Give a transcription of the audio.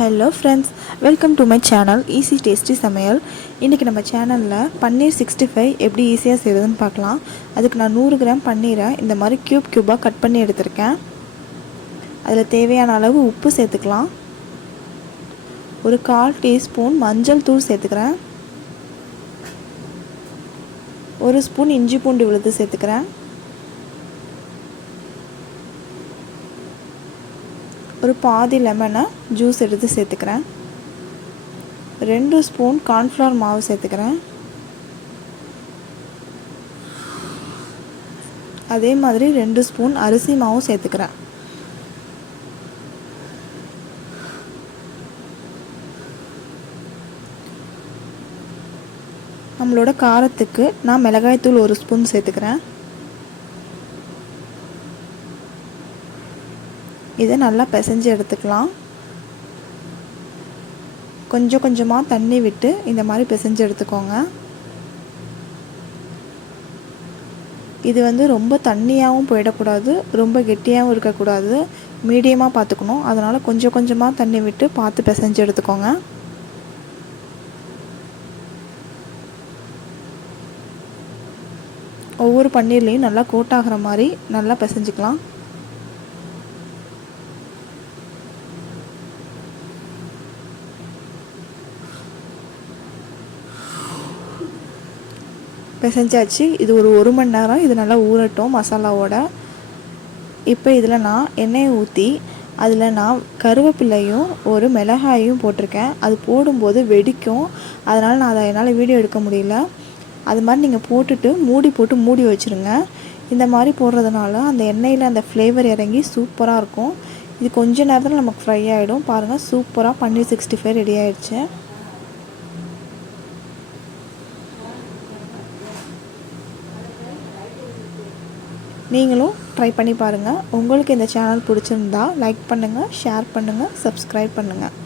Hello friends, welcome to my channel Easy Tasty Samayal. இன்றைக்கி நம்ம சேனலில் பன்னீர் 65 எப்படி ஈஸியாக செய்கிறதுன்னு பார்க்கலாம். அதுக்கு நான் 100 கிராம் பன்னீரை இந்த மாதிரி க்யூபாக கட் பண்ணி எடுத்திருக்கேன். அதில் தேவையான அளவு உப்பு சேர்த்துக்கலாம். ஒரு 1/4 டீஸ்பூன் மஞ்சள் தூள் சேர்த்துக்கிறேன். 1 ஸ்பூன் இஞ்சி பூண்டு விழுது சேர்த்துக்கிறேன். ஒரு பாதி லெமனை ஜூஸ் எடுத்து சேர்த்துக்கிறேன். 2 ஸ்பூன் கார்ன்ஃப்ளவர் மாவு சேர்த்துக்கிறேன். அதே மாதிரி 2 ஸ்பூன் அரிசி மாவும் சேர்த்துக்கிறேன். நம்மளோட காரத்துக்கு நான் மிளகாய்த்தூள் 1 ஸ்பூன் சேர்த்துக்கிறேன். இதை நல்லா பிசைஞ்சு எடுத்துக்கலாம். கொஞ்சம் கொஞ்சமாக தண்ணி விட்டு இந்த மாதிரி பிசைஞ்சு எடுத்துக்கோங்க. இது ரொம்ப தண்ணியாகவும் போயிடக்கூடாது, ரொம்ப கெட்டியாகவும் இருக்கக்கூடாது, மீடியமாக பார்த்துக்கணும். அதனால் கொஞ்சம் கொஞ்சமாக தண்ணி விட்டு பார்த்து பிசைஞ்சு எடுத்துக்கோங்க. ஒவ்வொரு பன்னீர்லேயும் நல்லா கோட் ஆகிற மாதிரி நல்லா பிசைஞ்சிக்கலாம். பிசைஞ்சாச்சு. இது ஒரு 1 மணி நேரம் இது நல்லா ஊறட்டும் மசாலாவோட. இப்போ இதில் நான் எண்ணெயை ஊற்றி அதில் நான் கருவேப்பிலையும் ஒரு மிளகாயும் போட்டிருக்கேன். அது போடும்போது வெடிக்கும், அதனால் நான் என்னால் வீடியோ எடுக்க முடியல. அது மாதிரி நீங்கள் போட்டுட்டு மூடி வச்சுருங்க. இந்த மாதிரி போடுறதுனால அந்த எண்ணெயில் அந்த ஃப்ளேவர் இறங்கி சூப்பராக இருக்கும். இது கொஞ்ச நேரத்தில் நமக்கு ஃப்ரை ஆகிடும். பாருங்கள், சூப்பராக பன்னீர் 65 ரெடி ஆகிடுச்சு. நீங்களும் ட்ரை பண்ணி பாருங்கள். உங்களுக்கு இந்த சேனல் பிடிச்சிருந்தா லைக் பண்ணுங்கள், ஷேர் பண்ணுங்கள், சப்ஸ்கிரைப் பண்ணுங்கள்.